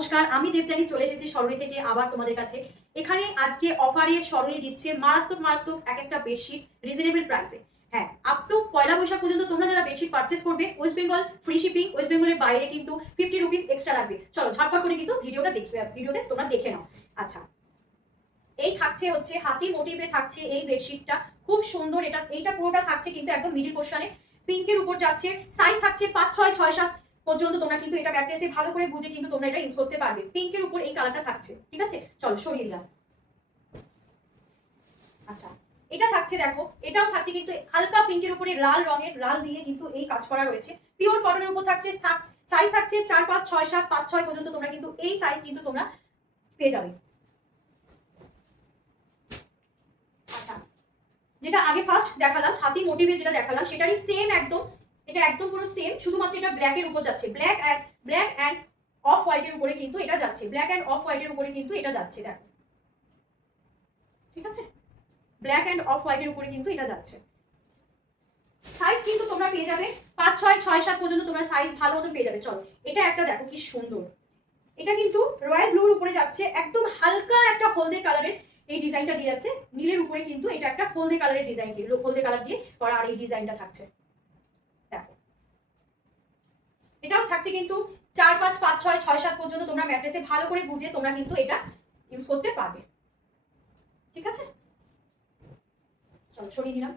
নমস্কার, আমি দেবযানী চলে এসেছি সরণি থেকে আবার তোমাদের কাছে। এখানে আজকে অফারে সরণি দিচ্ছে মারাত্মক মারাত্মক এক একটা বেডশিট রিজনেবল প্রাইসে। হ্যাঁ, আপ টু পয়লা বৈশাখ পর্যন্ত তোমরা যারা বেডশিট পারচেস করবে, West Bengal free shipping, West বেঙ্গলের বাইরে কিন্তু 50 রুপিস এক্সট্রা লাগবে। চলো ঝটপট করে কিন্তু ভিডিওতে তোমরা দেখে নাও। আচ্ছা, এই থাকছে হচ্ছে হাতি মোটিভে থাকছে এই বেডশিটটা, খুব সুন্দর। এইটা পুরোটা থাকছে কিন্তু একদম মিডিল পোর্শনে পিঙ্কের উপর যাচ্ছে। সাইজ থাকছে 5, 6, 6, 7 পর্যন্ত। তোমরা কিন্তু এটা ম্যাট্রেসে ভালো করে বুঝে কিন্তু তোমরা এটা ইউজ করতে পারবে। পিঙ্কের উপর এই কালারটা থাকছে, ঠিক আছে? চলো সরিয়ে দিলাম। আচ্ছা, এটা থাকছে, দেখো এটাও থাকছে কিন্তু হালকা পিঙ্কের উপরে লাল রঙের, লাল দিয়ে কিন্তু এই কাজ করা রয়েছে। পিওর কটনের উপর থাকছে। সাইজ থাকছে 4, 5, 6, 7, 5, 6 পর্যন্ত। তোমরা কিন্তু এই সাইজ কিন্তু তোমরা পেয়ে যাবে। আচ্ছা, যেটা আগে ফার্স্ট দেখালাম হাতি মোটিভে, যেটা দেখালাম সেটারই সেম একদম, এটা একদম পুরো সেম, শুধুমাত্র এটা ব্ল্যাকের উপর যাচ্ছে। ব্ল্যাক অ্যান্ড অফ হোয়াইটের উপরে কিন্তু এটা যাচ্ছে। ব্ল্যাক অ্যান্ড অফ হোয়াইটের উপরে কিন্তু এটা যাচ্ছে, দেখো, ঠিক আছে? ব্ল্যাক অ্যান্ড অফ হোয়াইটের উপরে কিন্তু এটা যাচ্ছে। সাইজ কিন্তু তোমরা পেয়ে যাবে 5, 6, 6, 7 পর্যন্ত তোমরা সাইজ ভালো মতন পেয়ে যাবে। চলো এটা একটা দেখো কি সুন্দর। এটা কিন্তু রয়্যাল ব্লুর উপরে যাচ্ছে, একদম হালকা একটা হলদে কালারের এই ডিজাইনটা দিয়ে যাচ্ছে। নীলের উপরে কিন্তু এটা একটা হলদে কালারের ডিজাইন, কিন্তু হলদে কালার দিয়ে করা আর এই ডিজাইনটা থাকছে, দেখো। এটাও থাকছে কিন্তু 4, 5, 5, 6, 6, 7 পর্যন্ত। তোমরা ম্যাট্রেসে ভালো করে বুঝে তোমরা কিন্তু এটা ইউজ করতে পারবে, ঠিক আছে? চলো সরিয়ে দিলাম।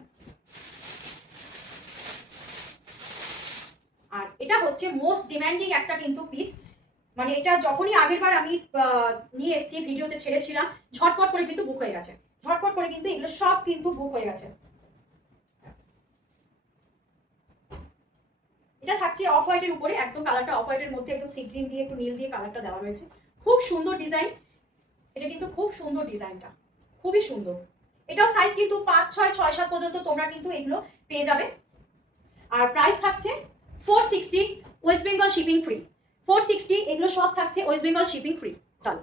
আর এটা হচ্ছে মোস্ট ডিমান্ডিং একটা কিন্তু পিস, মানে এটা যখনই আগের বার আমি নিয়ে এসেছি ভিডিওতে ছেড়েছিলাম, ঝটপট করে কিন্তু বুক হয়ে গেছে। ঝটপট করে কিন্তু এগুলো সব কিন্তু বুক হয়ে গেছে। এটা থাকছে অফ হোয়াইটের উপরে, একদম কালারটা অফ হোয়াইটের মধ্যে একদম সি গ্রিন দিয়ে একটু নীল দিয়ে কালারটা দেওয়া রয়েছে। খুব সুন্দর ডিজাইন, এটা কিন্তু খুব সুন্দর ডিজাইনটা, খুবই সুন্দর। এটাও সাইজ কিন্তু 5, 6, 6, 7 পর্যন্ত তোমরা কিন্তু এগুলো পেয়ে যাবে। আর প্রাইস থাকছে 460, ওয়েস্ট বেঙ্গল শিপিং ফ্রি। 460, এগুলো সব থাকছে ওয়েস্ট বেঙ্গল শিপিং ফ্রি। চলো।